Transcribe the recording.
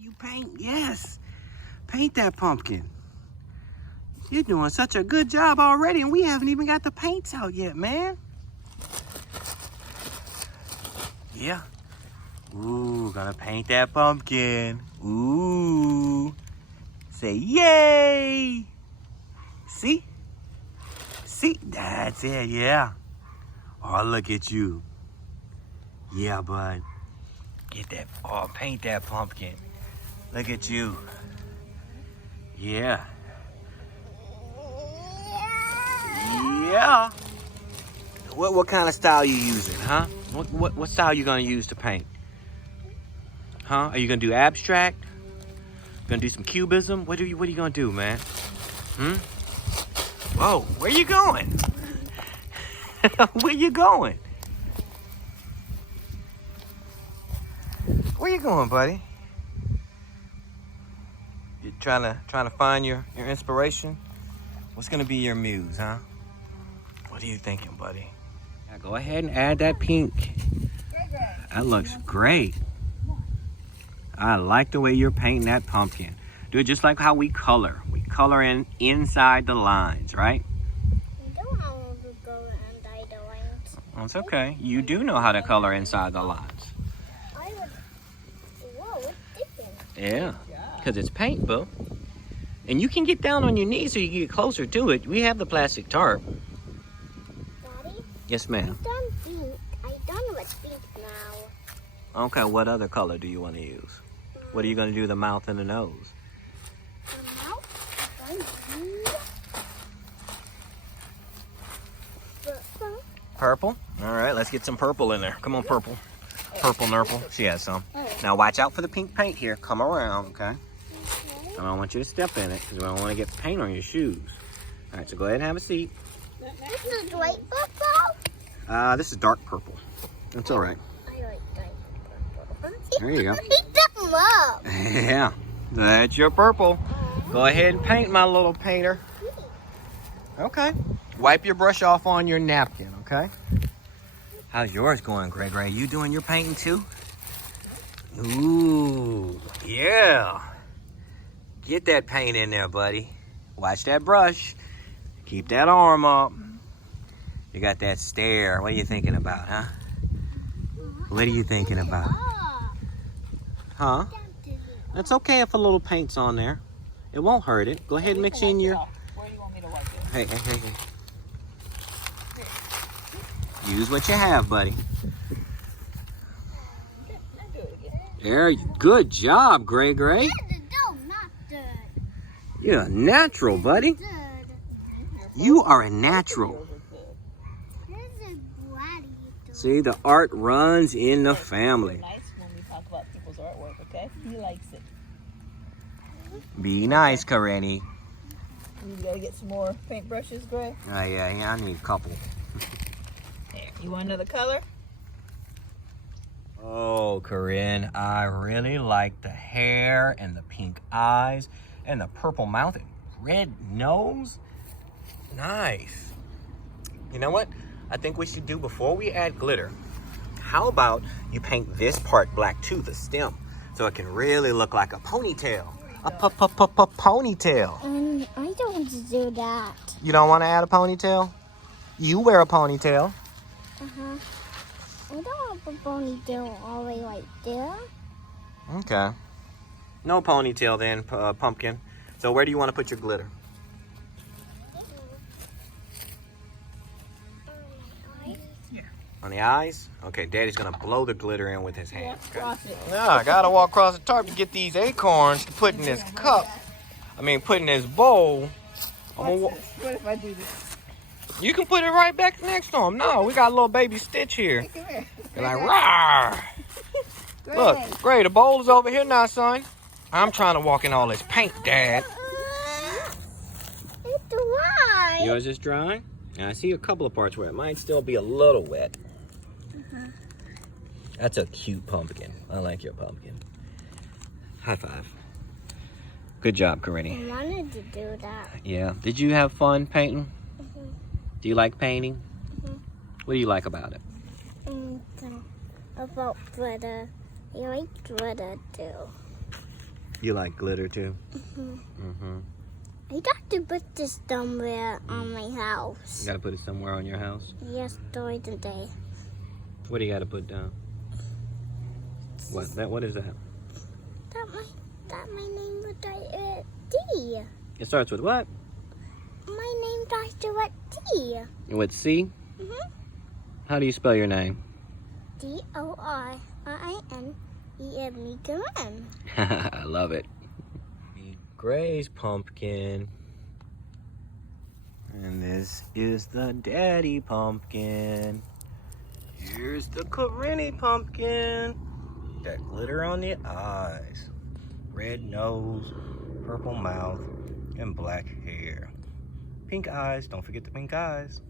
you paint. Yes. Paint that pumpkin. You're doing such a good job already, and we haven't even got the paints out yet, man. Yeah. Ooh, gonna paint that pumpkin. Ooh. Say yay. See? See? That's it, yeah. Oh, look at you. Yeah, bud. Get that, oh, paint that pumpkin. Look at you. Yeah. Yeah. What kind of style you using, huh? What style you gonna use to paint? Huh? Are you gonna do abstract? Gonna do some cubism? What are you gonna do, man? Whoa, where you going? Where you going? Where you going, buddy? You trying to find your inspiration? What's gonna be your muse, huh? What are you thinking, buddy? Now go ahead and add that pink. That looks great. I like the way you're painting that pumpkin. Do it just like how we color. We color in inside the lines, right? I don't know how to go inside the lines. Well, it's okay. You do know how to color inside the lines. Whoa, what's different? Yeah, because it's paint, boo. And you can get down on your knees so you can get closer to it. We have the plastic tarp. Daddy? Yes, ma'am. I've done pink. I've done with pink now. Okay, what other color do you want to use? What are you going to do the mouth and the nose? The mouth? Purple. Purple? All right, let's get some purple in there. Come on, purple. Purple nurple. She has some. Now watch out for the pink paint here. Come around, okay? I don't want you to step in it because we don't want to get paint on your shoes. All right, so go ahead and have a seat. This is light purple? This is dark purple. That's all right. I like dark purple. There you go. Heat them up. Yeah, that's your purple. Go ahead and paint, my little painter. Okay. Wipe your brush off on your napkin, okay? How's yours going, Gregory? You doing your painting too? Ooh, yeah. Get that paint in there, buddy. Watch that brush. Keep that arm up. You got that stare. What are you thinking about, huh? What are you thinking about? Huh? It's okay if a little paint's on there. It won't hurt it. Go ahead and mix in your... Where do you want me to wipe it? Hey. Use what you have, buddy. There, good job, Gray. No, not good. You're a natural, buddy. Good. You are a natural. This is bloody. See, the art runs in the family. Nice when we talk about people's artwork, okay? He likes it. Be nice, Corrine. You gotta get some more paintbrushes, Gray. Oh, yeah, I need a couple. There. You want another color? Oh, Corrine, I really like the hair and the pink eyes and the purple mouth and red nose. Nice. You know what? I think we should do, before we add glitter, how about you paint this part black too, the stem, so it can really look like a ponytail. A ponytail. I don't want to do that. You don't want to add a ponytail? You wear a ponytail. I don't want a ponytail all the way right there. Okay. No ponytail then, pumpkin. So where do you want to put your glitter? On the eyes? Okay, Daddy's gonna blow the glitter in with his hand. Okay. No, I gotta walk across the tarp to get these acorns to put in this cup. Put in this bowl. What if I do this? You can put it right back next to him. No, we got a little baby Stitch here. Come here. You're like, rawr. Look, Gray, the bowl is over here now, son. I'm trying to walk in all this paint, Dad. It's dry. Yours is dry? Now, I see a couple of parts where it might still be a little wet. That's a cute pumpkin. I like your pumpkin. High five. Good job, Corrine. I wanted to do that. Yeah. Did you have fun painting? Do you like painting? What do you like about it? About glitter. I like glitter too. You like glitter too? I got to put this somewhere on my house. You gotta put it somewhere on your house? Yes, during the day. What do you gotta put down? What is that? That my name would start D. It starts with what? My name starts with D. With C? How do you spell your name? DORINEMEGAN. I love it. Gray's pumpkin. And this is the daddy pumpkin. Here's the Corrine pumpkin. Got glitter on the eyes. Red nose, purple mouth, and black hair. Pink eyes. Don't forget the pink eyes.